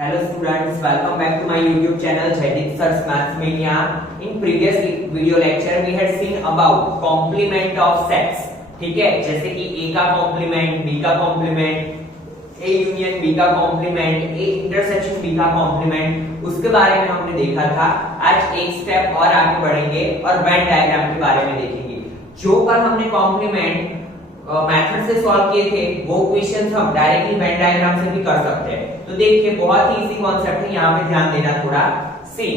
Hello students, welcome back to my YouTube channel Jaideep Sir's Maths Mania. In previous video lecture we had seen about complement of sets. ठीक है, जैसे कि A का complement, B का complement, A union B का complement, A intersection B का complement, उसके बारे में हमने देखा था। आज एक स्टेप और आगे बढ़ेंगे और वेन डायग्राम के बारे में देखेंगे। जो कल हमने कॉम्प्लीमेंट मेथड से सॉल्व किए थे वो क्वेश्चंस हम डायरेक्टली वेन डायग्राम से भी कर सकते हैं। तो देखिए बहुत ही इजी कॉन्सेप्ट है, यहाँ पे ध्यान देना थोड़ा। See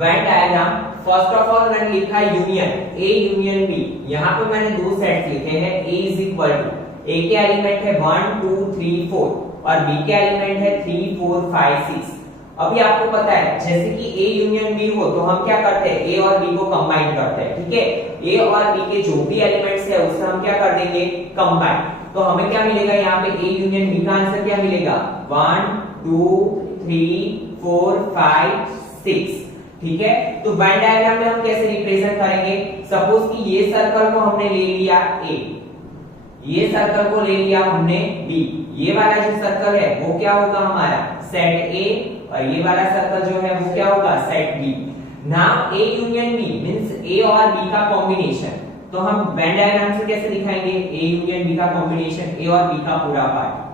Venn diagram, first of all मैंने लिखा है यूनियन ए यूनियन बी। यहाँ पे मैंने दो सेट लिखे हैं। ए इज इक्वल टू ए के एलिमेंट है 1 2 3 4 और बी के एलिमेंट है 3 4 5 6। अभी आपको पता है जैसे कि ए यूनियन बी हो तो हम क्या करते हैं, ए और बी को कंबाइन करते हैं। ठीक है, ए और बी के जो भी एलिमेंट्स है उससे हम क्या कर देंगे, कंबाइन। तो हमें क्या मिलेगा, यहाँ पे ए यूनियन बी का आंसर क्या मिलेगा, 1 2 3 4 5 6। ठीक है, तो वेन डायग्राम में हम कैसे रिप्रेजेंट करेंगे। सपोज कि ये सर्कल को हमने ले लिया ए, ये सर्कल को ले लिया हमने बी, ये वाला जो सर्कल है वो क्या होगा हमारा सेट ए और ये वाला सर्कल जो है वो क्या होगा set B. Now A union B means A और बी का कॉम्बिनेशन। तो हम वेन डायग्राम से कैसे दिखाएंगे, ए यूनियन बी का कॉम्बिनेशन, ए और बी का पूरा पार्ट।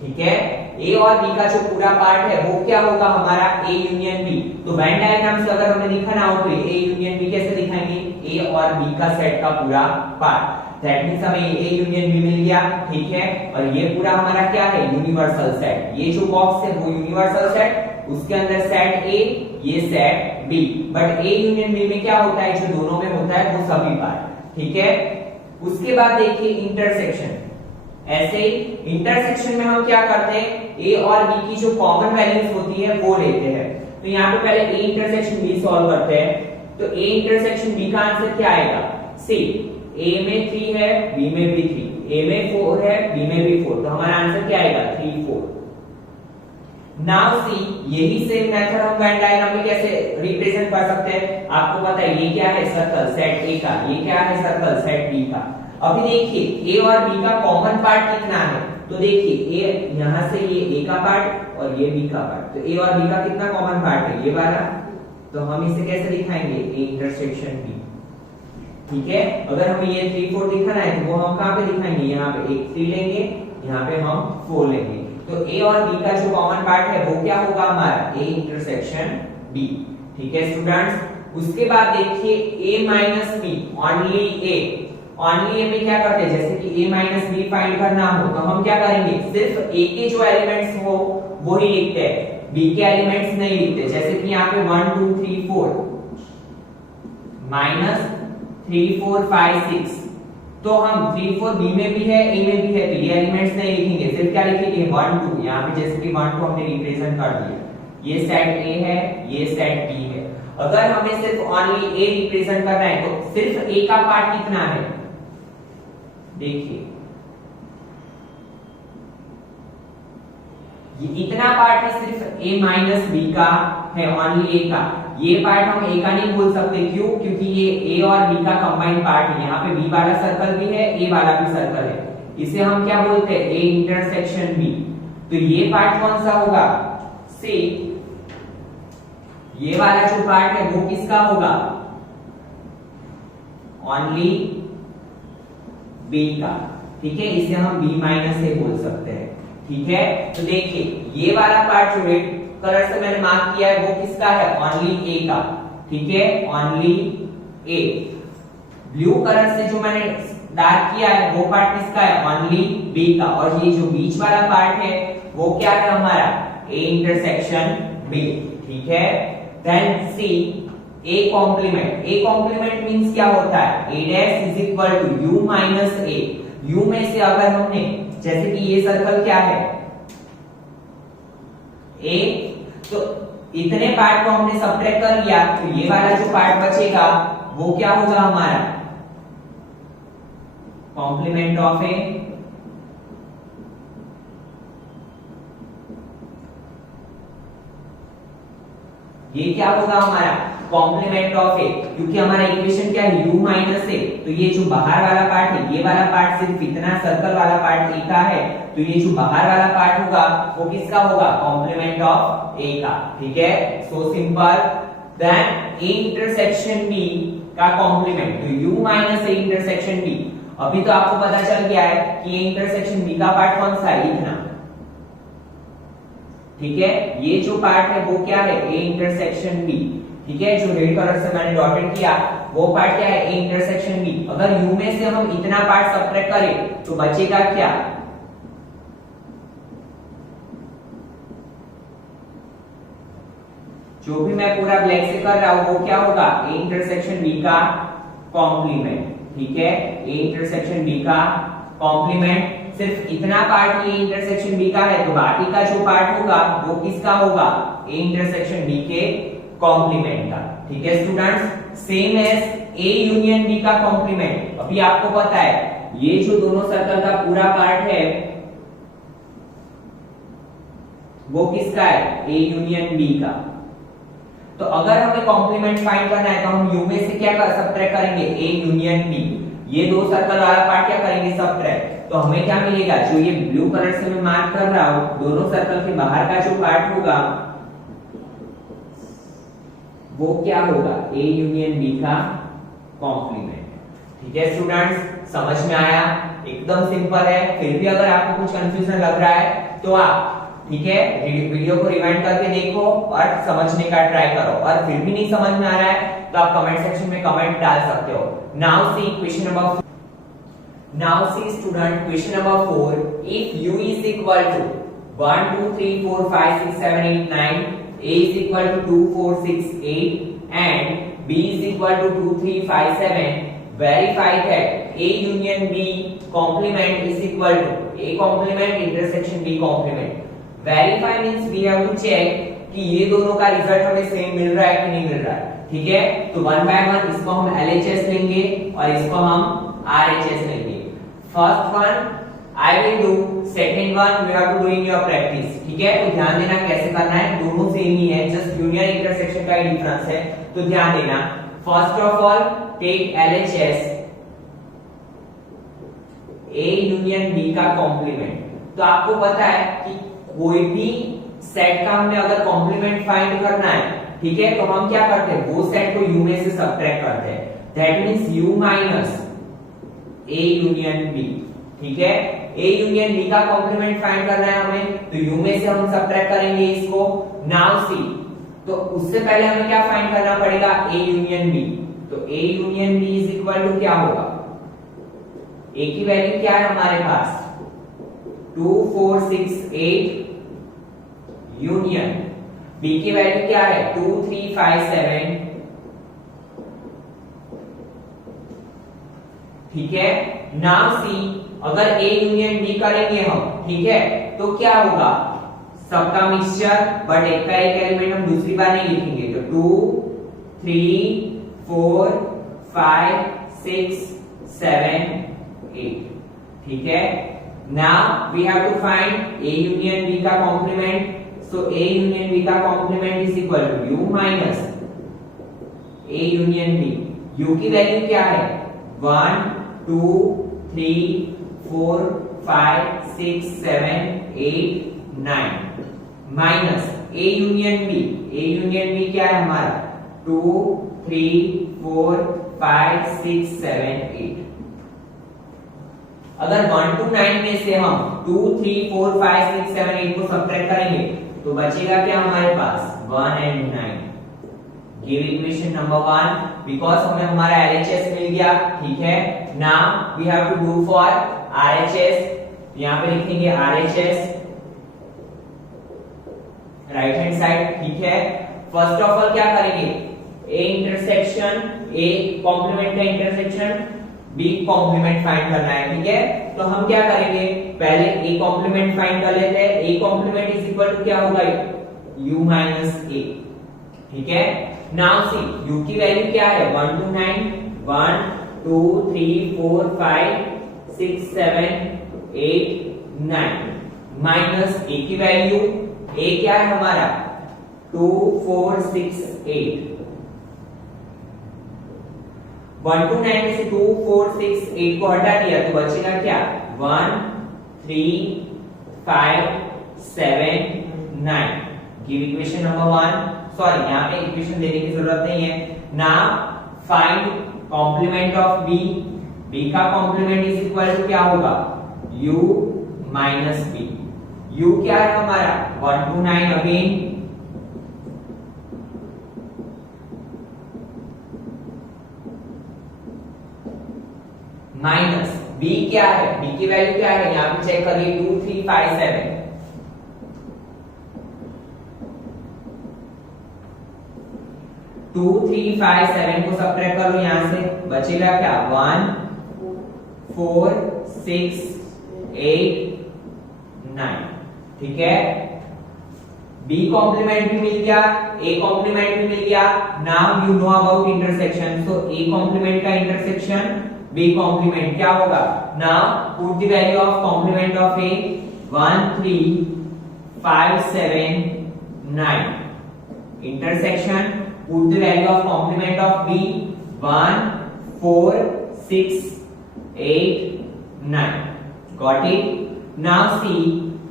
ठीक है, ए और बी का जो पूरा पार्ट है वो क्या होगा हमारा ए यूनियन बी। तो वेन डायग्राम से अगर हमें दिखाना हो तो ए यूनियन बी कैसे दिखाएंगे, ए और बी का सेट का पूरा पार्ट। दैट मींस हमें ए यूनियन बी मिल गया। ठीक है, और ये पूरा हमारा क्या है, यूनिवर्सल सेट। ये जो बॉक्स है वो यूनिवर्सल सेट, उसके अंदर सेट ए, ये set B. But A union B में क्या होता है, जो दोनों में होता है वो सभी पार्ट। ठीक है, उसके बाद देखिए इंटरसेक्शन। ऐसे ही इंटरसेक्शन में हम क्या करते हैं, ए और बी की जो कॉमन वैल्यूज होती है वो लेते हैं। तो यहाँ पे पहले ए इंटरसेक्शन बी सॉल्व करते हैं। तो ए इंटरसेक्शन बी का आंसर क्या आएगा, सी ए में 3 है, बी में भी 3, ए में 4 है, बी में भी 4। तो हमारा आंसर क्या आएगा 3 4। नाउ सी यही सेम मेथड हम वेन डायग्राम में कैसे रिप्रेजेंट कर सकते हैं। आपको पता है ये क्या है सर्कल सेट ए का, ये क्या है सर्कल सेट बी का। अभी देखिए ए और बी का कॉमन पार्ट कितना है। तो देखिए ए यहां से ये ए का पार्ट और ये बी का पार्ट, तो ए और बी का कितना कॉमन पार्ट है, ये वाला। तो हम इसे कैसे दिखाएंगे, ए इंटरसेक्शन बी। ठीक है, अगर हमें ये 3 4 दिखाना है तो वो हम कहां पे दिखाएंगे, यहाँ पे एक 3 लेंगे, यहाँ पे हम 4 लेंगे। तो ए और बी का जो कॉमन पार्ट है वो क्या होगा हमारा ए इंटरसेक्शन बी। ठीक है स्टूडेंट्स, उसके बाद देखिए ए माइनस बी, ओनली ए। ओनली ए में क्या करते हैं, जैसे कि ए माइनस बी फाइंड करना हो तो हम क्या करेंगे, सिर्फ ए के जो एलिमेंट्स हो वो ही लिखते हैं, बी के एलिमेंट्स नहीं लिखते। जैसे कि यहाँ पे 1 2 3 4 माइनस 3 4 5 6। तो हम 3 4 बी में भी है ए में भी है, तो ये एलिमेंट्स नहीं लिखेंगे, सिर्फ क्या लिखेंगे 1 2। यहाँ पे जैसे कि 1 2 हमने रिप्रेजेंट कर दिया, ये सेट ए है, ये सेट बी है। अगर हमें सिर्फ ओनली ए रिप्रेजेंट करना है तो सिर्फ ए का पार्ट कितना है, देखिए ये इतना पार्ट है सिर्फ a माइनस बी का है, ओनली a का। ये पार्ट हम a का नहीं बोल सकते, क्यों, क्योंकि ये a और b का कंबाइंड पार्ट है। यहाँ पे b वाला सर्कल भी है, a वाला भी सर्कल है, इसे हम क्या बोलते हैं, a इंटरसेक्शन b। तो ये पार्ट कौन सा होगा, सी ये वाला जो पार्ट है वो किसका होगा, ओनली b का। ठीक है, इसे हम b माइनस ए बोल सकते हैं। ठीक है, तो देखिए ये वाला पार्ट जो रेड कलर से मैंने मार्क किया है वो किसका है, ओनली ए का। ठीक है, ओनली ए। ब्लू कलर से जो मैंने डार्क किया है वो पार्ट किसका है, ओनली बी का। और ये जो बीच वाला पार्ट है वो क्या है हमारा, ए इंटरसेक्शन बी। ठीक है, then see A complement. A complement means क्या होता है, A dash is equal to U minus A. U में से अगर हमने, जैसे कि ये सर्कल क्या है ए, तो इतने पार्ट को हमने सब्ट्रैक्ट कर लिया, तो ये वाला जो पार्ट बचेगा वो क्या होगा हमारा, कॉम्प्लीमेंट ऑफ ए। ये क्या होगा हमारा कॉम्प्लीमेंट ऑफ ए, क्योंकि हमारा इक्वेशन क्या है u माइनस ए। तो ये जो बाहर वाला पार्ट है, ये वाला पार्ट सिर्फ इतना सर्कल वाला पार्ट ए का है, तो ये जो बाहर वाला पार्ट होगा वो किसका होगा, कॉम्प्लीमेंट ऑफ ए का, ठीक है। So simple, then A intersection B का कॉम्प्लीमेंट, तो u minus A intersection B. अभी तो आपको पता चल गया है कि ए इंटरसेक्शन बी का पार्ट कौन सा है, इतना, ठीक है। ये जो पार्ट है वो क्या है, ए इंटरसेक्शन बी, ठीक है। जो रेड कलर से मैंने डॉटेड किया वो पार्ट क्या है, ए इंटरसेक्शन बी। अगर u में से हम इतना पार्ट सब्ट्रैक्ट करें तो बचेगा क्या, जो भी मैं पूरा ब्लैक से कर रहा हूं वो क्या होगा, ए इंटरसेक्शन बी का कॉम्प्लीमेंट, ठीक है। ए इंटरसेक्शन बी का कॉम्प्लीमेंट, सिर्फ इतना पार्ट ये इंटरसेक्शन बी का है तो बाकी का जो पार्ट होगा वो किसका होगा, ए इंटरसेक्शन बी के कॉम्प्लीमेंट का, ठीक है students. Same as A union B का कॉम्प्लीमेंट। अभी आपको पता है ये जो दोनों सर्कल का पूरा पार्ट है वो किसका है, ए यूनियन बी का। तो अगर हमें कॉम्प्लीमेंट फाइंड करना है तो हम यू में से क्या सब्ट्रैक्ट करेंगे, ए यूनियन बी। ये दो सर्कल वाला पार्ट क्या करेंगे, सब्ट्रैक्ट। तो हमें क्या मिलेगा, जो ये ब्लू कलर से मैं मार्क कर रहा हूं, दोनों सर्कल के बाहर का जो पार्ट होगा वो क्या होगा, ए यूनियन बी का कॉम्प्लीमेंट, ठीक है स्टूडेंट्स। समझ में आया, एकदम सिंपल है। फिर भी अगर आपको कुछ कंफ्यूजन लग रहा है तो आप, ठीक है, वीडियो को रिवाइंड करके देखो और समझने का ट्राई करो। और फिर भी नहीं समझ में आ रहा है तो आप कमेंट सेक्शन में कमेंट डाल सकते हो। Now see question number, now see student question number 4, if u is equal to 1 2 3 4 5 6 7 8 9, a is equal to 2 4 6 8 and b is equal to 2 3 5 7, verify that a union b complement is equal to a complement intersection b complement। Verify means we have to check कि ये दोनों का result हमें same मिल रहा है कि नहीं मिल रहा है, ठीक है। तो वन बाय वन इसको हम LHS लेंगे और इसको हम RHS लेंगे। First one I will do, second one you have to do in your practice, ठीक है। तो ध्यान देना कैसे करना है, दोनों सेम ही है, जस्ट यूनियन इंटरसेक्शन का ही डिफरेंस है, तो ध्यान देना। First of all take LHS, A union B का कॉम्प्लीमेंट। तो आपको पता है कि कोई भी सेट का हमने अगर कॉम्प्लीमेंट फाइंड करना है, ठीक है, तो हम क्या करते हैं, वो सेट को u में से सब्ट्रैक्ट करते हैं। That means u minus a union b, ठीक है। a यूनियन b का कॉम्प्लीमेंट फाइंड करना है हमें, तो u में से हम सब्ट्रैक्ट करेंगे इसको। नाउ सी, तो उससे पहले हमें क्या फाइंड करना पड़ेगा, a यूनियन b। तो a union b is equal to क्या होगा, a की वैल्यू क्या है हमारे पास, 2 4 6 8 यूनियन, b की वैल्यू क्या है, 2 3 5 7, ठीक है। नाउ सी, अगर a यूनियन b करेंगे हम, ठीक है, तो क्या होगा, सबका मिक्सचर, बट एक का एक एलिमेंट हम दूसरी बार नहीं लिखेंगे। तो 2 3 4 5 6 7 8, ठीक है। Now we have to find a union b का complement. So A union B का complement is equal to U minus A union B। U की वैल्यू क्या है, 1 2 3 4 5 6 7 8 9 minus A union B। A union B क्या है हमारा, 2 3 4 5 6 7 8। अगर 1 to 9 में से हम 2 3 4 5 6 7 8 को सब्ट्रैक्ट करेंगे तो बचेगा क्या हमारे पास, 1 and 9। Give equation number 1, because हमें हमारा LHS मिल गया, ठीक है। Now we have to do for RHS, यहां पे लिखेंगे RHS राइट हैंड साइड, ठीक है। फर्स्ट ऑफ ऑल क्या करेंगे, A इंटरसेक्शन, A कॉम्प्लीमेंट का इंटरसेक्शन, B कॉम्प्लीमेंट फाइंड करना है, ठीक है। तो हम क्या करेंगे, पहले A कॉम्प्लीमेंट फाइंड कर लेते हैं। A complement is equal to क्या होगा, U माइनस A, ठीक है। नाउ सी, U की वैल्यू क्या है, 1 to 9, 1 2 3 4 5 6 7 8 9 माइनस A की वैल्यू, A क्या है हमारा, 2 4 6 8। 1 to 9 में से 2 4 6 8 को हटा दिया तो बचेगा क्या, 1 3 5 7 9 गिव इक्वेशन नंबर 1 सॉरी यहां पे इक्वेशन देने की जरूरत नहीं है now find complement of b b का कॉम्प्लीमेंट इज इक्वल टू क्या होगा u माइनस b u क्या है हमारा 1 to 9 अगेन माइनस b क्या है b की वैल्यू क्या है यहां पे चेक करिए 2 3 5 7 2 3 5 7 को सब्ट्रैक्ट करो यहां से बचेगा क्या 1 4 6 8 9 ठीक है b कॉम्प्लीमेंट भी मिल गया a कॉम्प्लीमेंट भी मिल गया now you know about intersection so a complement का इंटरसेक्शन b कॉम्प्लीमेंट क्या होगा now put the value of complement of a 1 3 5 7 9 intersection put the value of complement of b 1 4 6 8 9 got it now see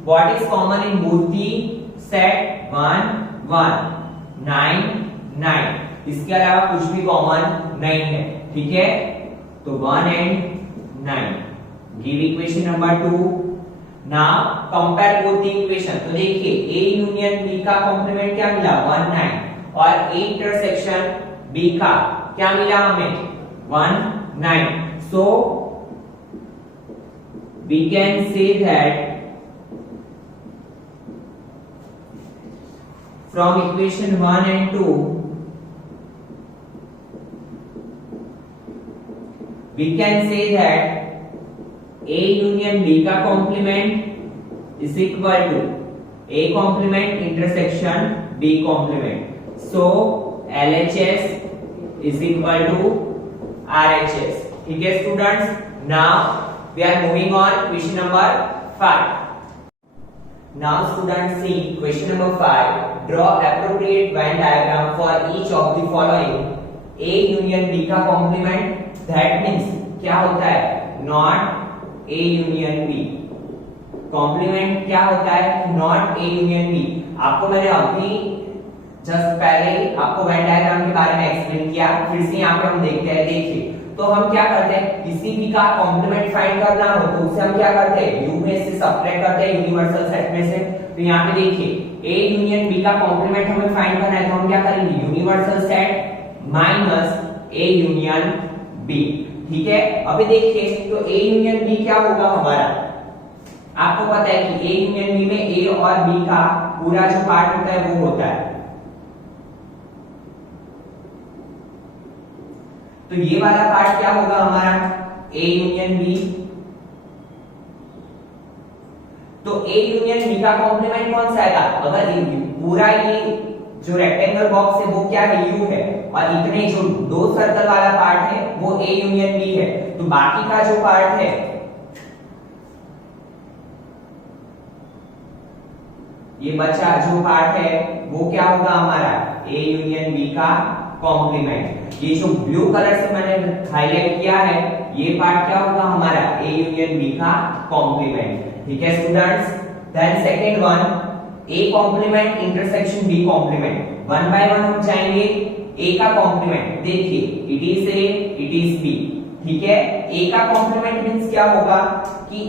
what is common in both the set 1 1 9 9 इसके अलावा कुछ भी common नहीं है ठीक है तो 1 and 9 give equation number 2 now compare both the equation तो देखिए a union b का कॉम्प्लीमेंट क्या मिला 1 9 और A इंटरसेक्शन B का क्या मिला हमें 1 9 so we can say that from equation 1 and 2 we can say that A union B का complement is equal to A complement intersection B complement so LHS is equal to RHS ठीक है students now we are moving on question number 5 now students see question number 5 draw appropriate Venn diagram for each of the following A union B का complement that means क्या होता है not A union B complement क्या होता है not A union B आपको मैंने अभी जस्ट पहले आपको वेन डायग्राम के बारे में एक्सप्लेन किया फिर से यहाँ पे हम देखते हैं देखिए तो हम क्या करते हैं किसी भी का कॉम्प्लीमेंट फाइंड करना हो तो उसे हम क्या करते हैं u में से सब्ट्रैक्ट करते हैं यूनिवर्सल सेट में से तो यहाँ पे देखिए a यूनियन b का कॉम्प्लीमेंट हमें फाइंड करना है तो हम क्या करेंगे universal set minus a union b ठीक है अभी देखिए तो a यूनियन b क्या होगा हमारा आपको पता है कि a यूनियन b में a और b का पूरा जो पार्ट होता है वो होता है तो ये वाला पार्ट क्या होगा हमारा A यूनियन B तो A यूनियन B का कॉम्प्लीमेंट कौन सा आएगा अगर पूरा ये जो रेक्टेंगल बॉक्स है वो क्या है U है और इतने जो दो सर्कल वाला पार्ट है वो A यूनियन B है तो बाकी का जो पार्ट है ये बचा जो पार्ट है वो क्या होगा हमारा A यूनियन B का कॉम्प्लीमेंट ये जो ब्लू कलर से मैंने हाईलाइट किया है ये पार्ट क्या होगा हमारा A यूनियन B का कॉम्प्लीमेंट ठीक है students then second one A complement intersection B complement one by one हम जाएंगे A का कॉम्प्लीमेंट देखिए it is A it is B ठीक है A का कॉम्प्लीमेंट मींस क्या होगा कि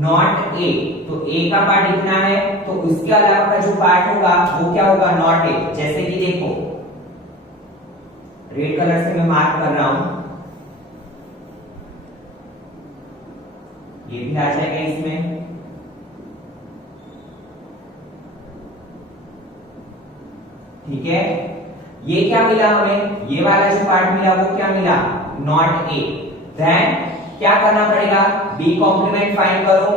नॉट A तो A का पार्ट इतना है तो उसके अलावा का जो पार्ट होगा वो क्या होगा नॉट A जैसे कि देखो रेड कलर से मैं मार्क कर रहा हूं ये भी आ जाएगा इसमें ठीक है ये क्या मिला हमें ये वाला जो पार्ट मिला वो क्या मिला नॉट ए देन क्या करना पड़ेगा बी कॉम्प्लीमेंट फाइंड करो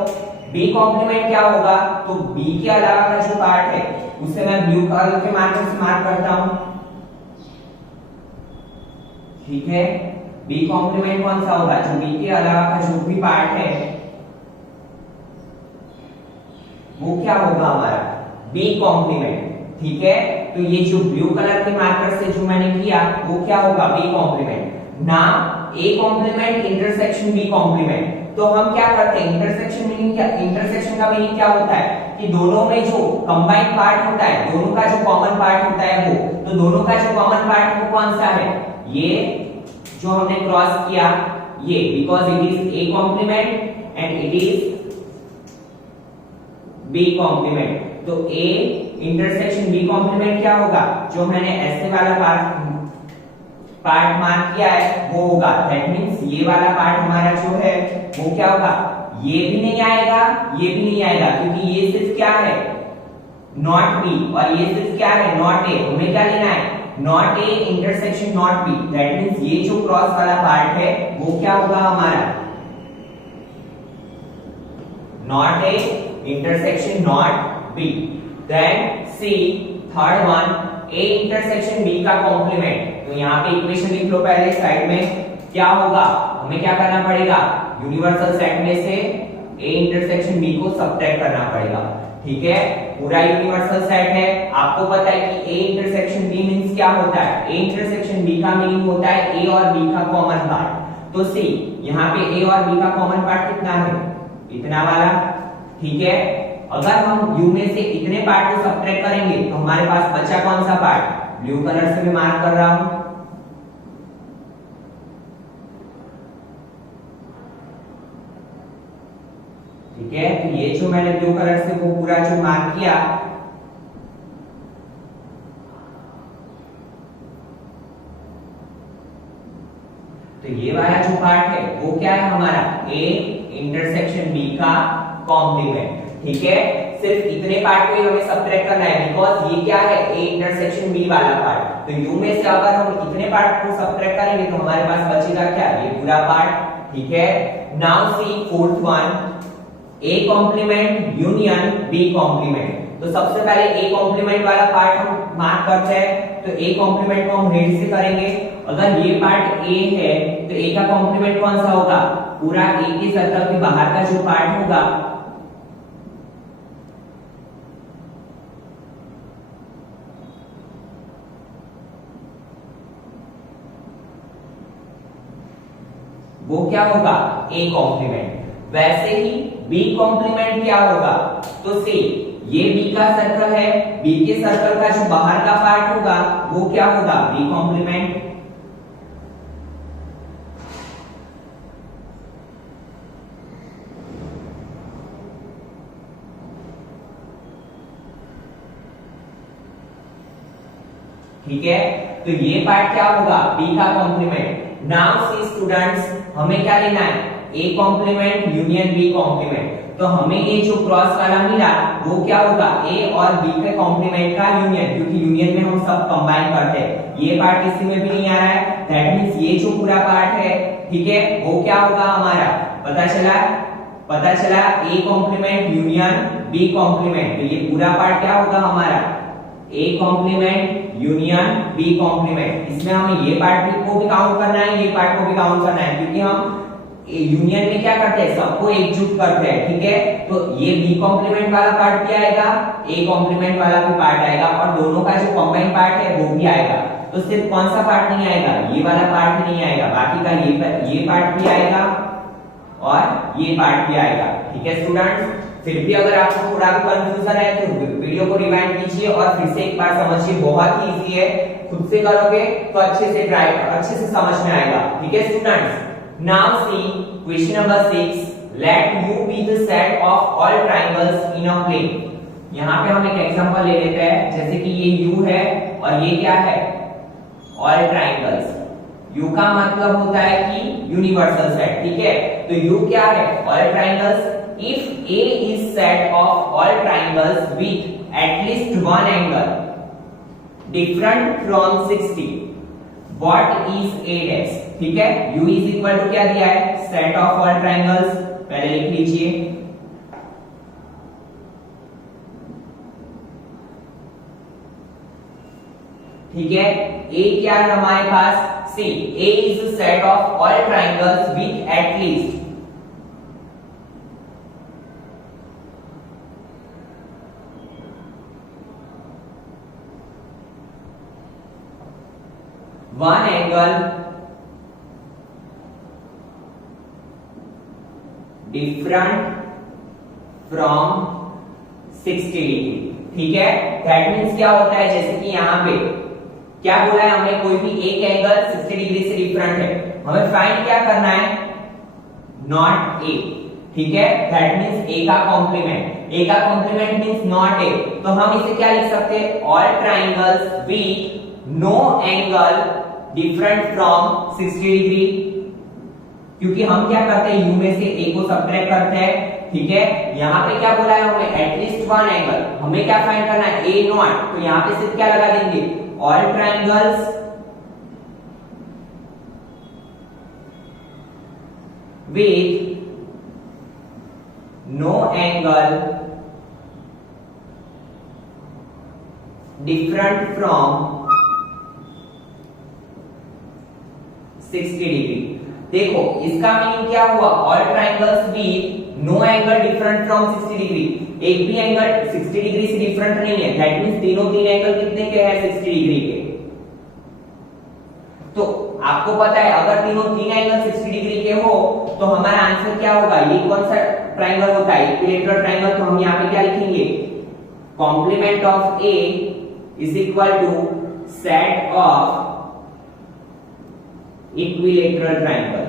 बी कॉम्प्लीमेंट क्या होगा तो बी के अलावा का जो पार्ट है उसे मैं ब्लू कलर के मार्कर से मार्क करता हूं ठीक है बी कॉम्प्लीमेंट कौन सा होगा जो बी के अलावा का जो भी पार्ट है वो क्या होगा हमारा बी कॉम्प्लीमेंट ठीक है तो ये जो ब्लू कलर के मार्कर से जो मैंने किया वो क्या होगा बी कॉम्प्लीमेंट ना A complement intersection B complement तो हम क्या करते हैं, इंटरसेक्शन मीनिंग क्या, इंटरसेक्शन का मीनिंग क्या होता है कि दोनों में जो कंबाइंड पार्ट होता है, दोनों का जो कॉमन पार्ट होता है वो, तो दोनों का जो कॉमन पार्ट वो कौन सा है, ये जो हमने क्रॉस किया ये, because it is A complement and it is B complement. तो ए इंटरसेक्शन बी कॉम्प्लीमेंट क्या होगा, जो मैंने ऐसे वाला पार्ट मार्क किया है वो होगा, दैट मींस ये वाला पार्ट हमारा जो है वो क्या होगा, ये भी नहीं आएगा, ये भी नहीं आएगा, क्योंकि ये सिर्फ क्या है, नॉट बी, और ये सिर्फ क्या है, नॉट ए। हमें क्या लेना है, not A intersection not B, that means ये जो क्रॉस वाला पार्ट है वो क्या होगा हमारा, not A intersection not B. Then see third one, A intersection B का कॉम्प्लीमेंट। तो यहाँ पे इक्वेशन लिख लो पहले साइड में, क्या होगा, हमें क्या करना पड़ेगा, यूनिवर्सल सेट में से ए इंटरसेक्शन बी को सब्ट्रैक्ट करना पड़ेगा, ठीक है। पूरा यूनिवर्सल सेट है, आपको पता है कि ए इंटरसेक्शन बी मींस क्या होता है, ए इंटरसेक्शन बी का मीनिंग होता है ए और बी का कॉमन पार्ट। तो सी यहाँ पे ए और बी का कॉमन पार्ट कितना है, इतना वाला, ठीक है। अगर हम यू में से इतने पार्ट को सब्ट्रैक्ट करेंगे तो हमारे पास बचा कौन सा पार्ट, ब्लू कलर से मैं मार्क कर रहा हूं, ठीक है। तो ये जो मैंने ब्लू कलर से वो पूरा जो मार्क किया, तो ये वाला जो पार्ट है वो क्या है हमारा, ए इंटरसेक्शन बी का कॉम्प्लीमेंट, ठीक है। सिर्फ इतने पार्ट को ही हमें सब्ट्रैक्ट करना है, बिकॉज ये क्या है, ए इंटरसेक्शन बी वाला पार्ट। तो यू में से अगर हम इतने पार्ट को सब्ट्रैक्ट करेंगे तो हमारे पास बचेगा क्या, ये पूरा पार्ट, ठीक है। Now see fourth one, A complement union B complement. तो सबसे पहले ए कॉम्प्लीमेंट वाला पार्ट हम मार्क करते हैं, तो ए कॉम्प्लीमेंट को हम रेड से करेंगे। अगर ये पार्ट ए है तो ए का कॉम्प्लीमेंट कौन सा होगा, पूरा ए के सर्कल के बाहर का जो पार्ट होगा, वो क्या होगा, ए कॉम्प्लीमेंट। वैसे ही बी कॉम्प्लीमेंट क्या होगा, तो सी ये बी का सर्कल है, बी के सर्कल का जो बाहर का पार्ट होगा वो क्या होगा, बी कॉम्प्लीमेंट। ठीक है, तो ये पार्ट क्या होगा, बी का कॉम्प्लीमेंट। नाउ सी स्टूडेंट्स, हमें क्या लेना है, A complement union B complement. तो हमें ये जो क्रॉस वाला मिला वो क्या होगा, ए और बी के कॉम्प्लीमेंट का यूनियन, क्योंकि यूनियन में हम सब कंबाइन करते हैं। ये पार्ट किसी में भी नहीं आ रहा है, दैट मींस ये जो पूरा पार्ट है, ठीक है, वो क्या होगा हमारा, पता चला A complement union B complement. तो ये पूरा पार्ट क्या होगा हमारा, A complement union B complement. इसमें हमें ये पार्ट को भी काउंट करना है, ये पार्ट को भी काउंट करना है, क्योंकि हम यूनियन में क्या करते हैं, सबको एकजुट करते हैं, ठीक है। तो ये बी कॉम्प्लीमेंट वाला पार्ट क्या आएगा, ए कॉम्प्लीमेंट वाला भी पार्ट आएगा, और दोनों का जो कंबाइन पार्ट है वो भी आएगा। तो सिर्फ कौन सा पार्ट नहीं आएगा, ये वाला पार्ट ही नहीं आएगा, बाकी का ये पार्ट भी आएगा और ये पार्ट भी आएगा, ठीक है स्टूडेंट्स। फिर भी अगर आपको थोड़ा भी कंफ्यूजन है तो वीडियो को रिवाइंड कीजिए और फिर से एक बार समझिए, बहुत ही इजी है, खुद से करोगे तो अच्छे से समझ में आएगा, ठीक है students. Now see question number 6. Let U be the set of all triangles in a plane. यहाँ पे हम एक एग्जांपल ले लेते हैं, जैसे कि ये U है और ये क्या है, all triangles. U का मतलब होता है कि यूनिवर्सल सेट, ठीक है। तो U क्या है, all triangles. If A is set of all triangles with at least one angle different from 60. What is A dash? ठीक है, U इज इक्वल टू क्या दिया है, सेट ऑफ ऑल ट्राइंगल्स, पहले लिख लीजिए। ठीक है, A क्या है हमारे पास, सी A is set of all triangles with at least one angle different from 60 degree. ठीक है, दैट मींस क्या होता है, जैसे कि यहां पे क्या बोला है हमने, कोई भी एक एंगल 60 डिग्री से डिफरेंट है, हमें फाइंड क्या करना है, नॉट ए। ठीक है, दैट मींस ए का कॉम्प्लीमेंट, ए का कॉम्प्लीमेंट मींस नॉट ए, तो हम इसे क्या लिख सकते हैं, all triangles with no angle different from 60 degree, क्योंकि हम क्या करते हैं, यू में से ए को सब्ट्रैक्ट करते हैं। ठीक है, यहां पे क्या बोला है हमें, एटलीस्ट वन एंगल, हमें क्या फाइंड करना है, ए नॉट, तो यहां पे सिर्फ क्या लगा देंगे, all triangles with no angle different from 60 degree. देखो इसका मीनिंग क्या हुआ, all triangles with no angle different from 60 degree, एक भी एंगल 60 डिग्री से डिफरेंट नहीं है, दैट मींस तीनों तीन एंगल कितने के हैं, 60 डिग्री के। तो आपको पता है अगर तीनों तीन एंगल 60 डिग्री के हो तो हमारा आंसर क्या होगा, ये कौन सा ट्रायंगल होता है, इक्विलैटरल ट्रायंगल, तो हम यहां पे क्या लिखेंगे, complement of A is equal to set of equilateral triangle.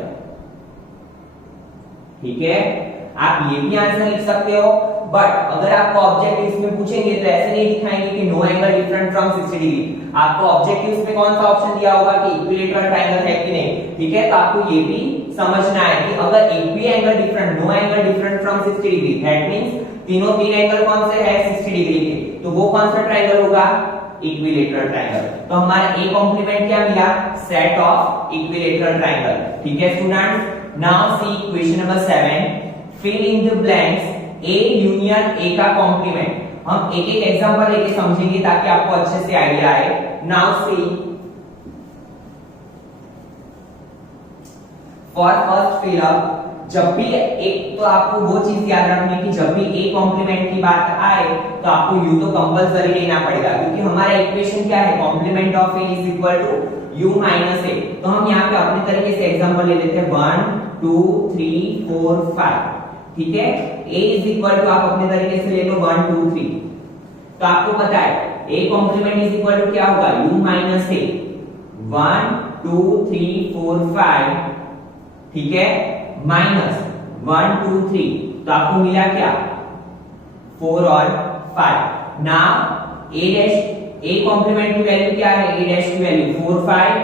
ठीक है, आप ये भी आंसर लिख सकते हो, बट अगर आपको ऑब्जेक्टिव्स में पूछेंगे तो ऐसे नहीं दिखाएंगे कि no angle different from 60 degree, आपको ऑब्जेक्टिव्स में कौन सा ऑप्शन दिया होगा कि इक्विलैटरल ट्रायंगल है कि नहीं। ठीक है, तो आपको ये भी समझना है कि अगर एक भी angle different, no angle different from 60 degree, that means तीनों तीन एंगल कौन से है, 60 डिग्री के, तो वो कौन सा ट्रायंगल होगा, इक्विलैटरल ट्रायंगल। तो हमारा ए कॉम्प्लीमेंट क्या मिला, सेट ऑफ इक्विलैटरल ट्रायंगल। ठीक है students, now see question number 7, fill in the blanks A union A का कॉम्प्लीमेंट। हम एक एक एग्जांपल लेके समझेंगे ताकि आपको अच्छे से आइडिया आए। Now see, for first fill up, जब भी एक, तो आपको वो चीज याद रखनी है कि जब भी ए कॉम्प्लीमेंट की बात आए तो आपको यू तो कंपलसरी लेना पड़ेगा, क्योंकि हमारा इक्वेशन क्या है, complement of A is equal to u minus A. तो हम यहाँ पे अपने तरीके से एग्जांपल ले लेते हैं, 1 2 3 4 5। ठीक है, a इज इक्वल टू आप अपने तरीके से ले लो 1 2 3, तो आपको पता है a complement is equal to क्या होगा, u माइनस ए, 1 2 3 4 5। ठीक है, माइनस 1 2 3, तो आपको मिला क्या, 4 और 5। Now a dash, a complement की वैल्यू क्या है, a डैश की वैल्यू 4 5,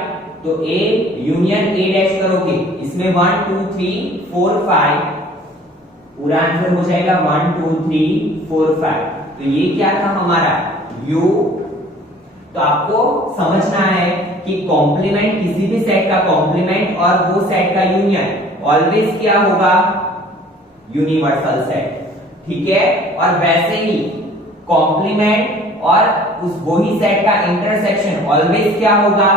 तो a यूनियन a डैश करोगे, इसमें 1 2 3 4 5, पूरा आंसर हो जाएगा 1 2 3 4 5। तो ये क्या था हमारा u। तो आपको समझना है कि कॉम्प्लीमेंट, किसी भी सेट का कॉम्प्लीमेंट और वो सेट का यूनियन ऑलवेज क्या होगा, यूनिवर्सल सेट। ठीक है, और वैसे ही कॉम्प्लीमेंट और उस वही सेट का इंटरसेक्शन ऑलवेज क्या होगा,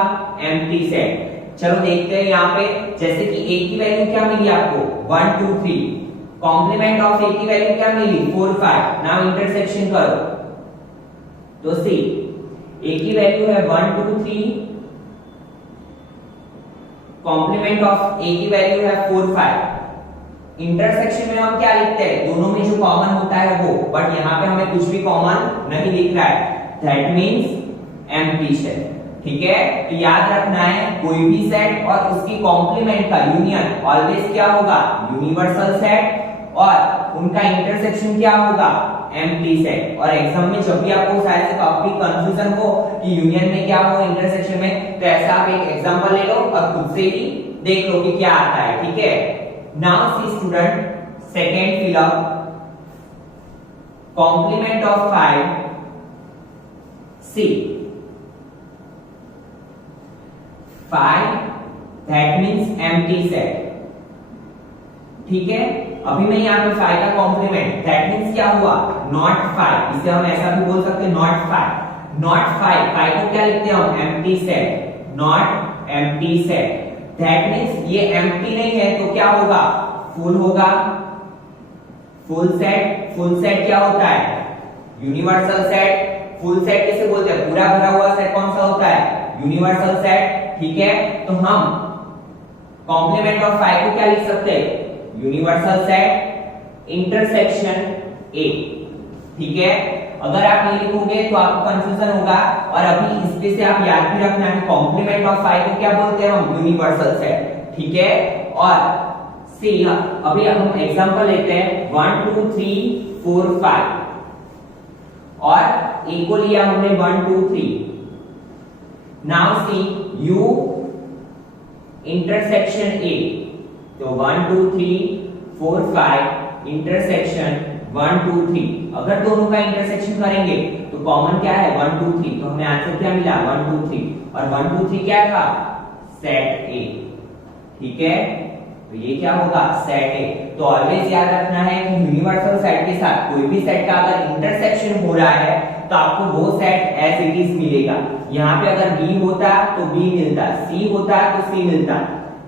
एम्प्टी सेट। चलो देखते हैं यहाँ पे, जैसे कि a की वैल्यू क्या मिली आपको, 1 2 3, कॉम्प्लीमेंट ऑफ a की वैल्यू क्या मिली, 4 5। नाउ इंटरसेक्शन करो, तो सी a की वैल्यू है 1 2 3, कॉम्प्लीमेंट ऑफ a की वैल्यू है 4 5। इंटरसेक्शन में हम क्या लिखते हैं, दोनों में जो कॉमन होता है वो, बट यहाँ पे हमें कुछ भी कॉमन नहीं दिख रहा है, दैट मींस एम्प्टी सेट। ठीक है, तो याद रखना है कोई भी सेट और उसकी कॉम्प्लीमेंट का यूनियन ऑलवेज क्या होगा, यूनिवर्सल सेट, और उनका इंटरसेक्शन क्या होगा, एम्प्टी सेट। और एग्जाम में जब भी आपको शायद से काफी कंफ्यूजन हो कि यूनियन में क्या हो, इंटरसेक्शन में, तो ऐसा आप एक एग्जांपल ले लो और खुद से ही देख लो कि क्या आता है। ठीक है, now see student, second fill up, complement of 5 see 5, that means empty set. ठीक है, अभी मैं यहाँ पे 5 का कॉम्प्लीमेंट, दैट मींस क्या हुआ, नॉट 5, इसे हम ऐसा भी बोल सकते हैं नॉट 5, नॉट 5, 5 को क्या लिखते हैं हम, empty set, not empty set. That means ये एम्प्टी नहीं है तो क्या होगा, फुल होगा। फुल सेट, फुल सेट क्या होता है, यूनिवर्सल सेट। फुल सेट किसे बोलते हैं, पूरा भरा हुआ सेट कौन सा होता है, यूनिवर्सल सेट। ठीक है, तो हम कॉम्प्लीमेंट ऑफ 5 को क्या लिख सकते हैं, यूनिवर्सल सेट। Intersection A. ठीक है, अगर आप ये लिखोगे तो आपको कंफ्यूजन होगा। और अभी इसपे से आप याद भी रखना है कॉम्प्लीमेंट ऑफ 5 को क्या बोलते हैं हम, यूनिवर्सल सेट। ठीक है, और सी अभी हम एग्जांपल लेते हैं 1 2 3 4 5 और ए को लिया हमने 1 2 3। Now see you intersection A, तो 1 2 3 4 5 इंटरसेक्शन 1 2 3। अगर दोनों का इंटरसेक्शन करेंगे तो कॉमन क्या है 1 2 3, तो हमें आंसर क्या मिला 1 2 3। और 1 2 3 क्या था, सेट ए। ठीक है, तो ये क्या होगा, सेट ए। तो ऑलवेज याद रखना है कि यूनिवर्सल सेट के साथ कोई भी सेट का अगर इंटरसेक्शन हो रहा है तो आपको वो सेट एज इट इज मिलेगा। यहाँ पे अगर बी होता तो बी मिलता, सी होता तो सी मिलता,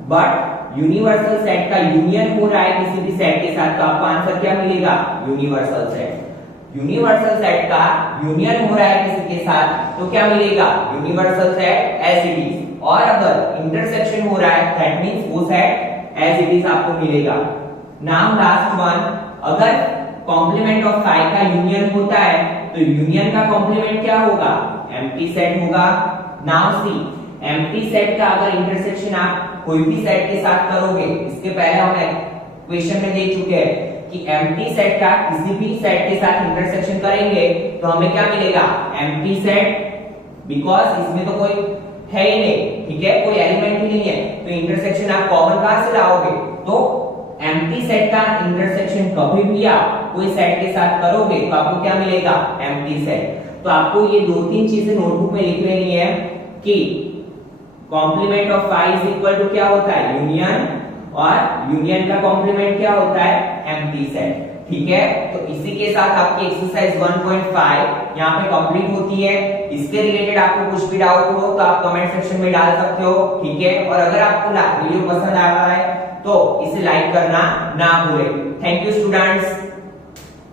बट यूनिवर्सल सेट का यूनियन हो रहा है किसी भी सेट के साथ तो आपको आंसर क्या मिलेगा, यूनिवर्सल सेट। यूनिवर्सल सेट का यूनियन हो रहा है किसी के साथ तो क्या मिलेगा, universal set as it is. और अगर इंटरसेक्शन हो रहा है दैट मींस वो सेट एज इट इज आपको मिलेगा। नाउ लास्ट वन, अगर कॉम्प्लीमेंट ऑफ 5 का यूनियन होता है तो यूनियन का कॉम्प्लीमेंट क्या होगा, एम्प्टी सेट होगा। नाउ सी एम्प्टी सेट का अगर इंटरसेक्शन आप कोई भी सेट के साथ करोगे, इसके पहले हम क्वेश्चन में देख चुके हैं कि एम्प्टी सेट का किसी भी सेट के साथ इंटरसेक्शन करेंगे तो हमें क्या मिलेगा, एम्प्टी सेट, बिकॉज इसमें तो कोई है ही नहीं। ठीक है, कोई एलिमेंट ही नहीं है, तो इंटरसेक्शन आप कॉमन कहां से लाओगे। तो एम्प्टी सेट का इंटरसेक्शन कभी भी आप कोई सेट के साथ करोगे तो आपको क्या मिलेगा, एम्प्टी सेट। तो आपको ये दो तीन चीजें नोटबुक में लिख लेनी है कि complement of 5 is equal to क्या होता है, यूनियन, और यूनियन का कॉम्प्लीमेंट क्या होता है, एम्प्टी सेट। ठीक है, तो इसी के साथ आपकी एक्सरसाइज 1.5 यहाँ पे कंप्लीट होती है। इसके रिलेटेड आपको कुछ भी डाउट हो तो आप कमेंट सेक्शन में डाल सकते हो। ठीक है, और अगर आपको वीडियो पसंद आ रहा है तो इसे लाइक करना ना भूलें। Thank you students.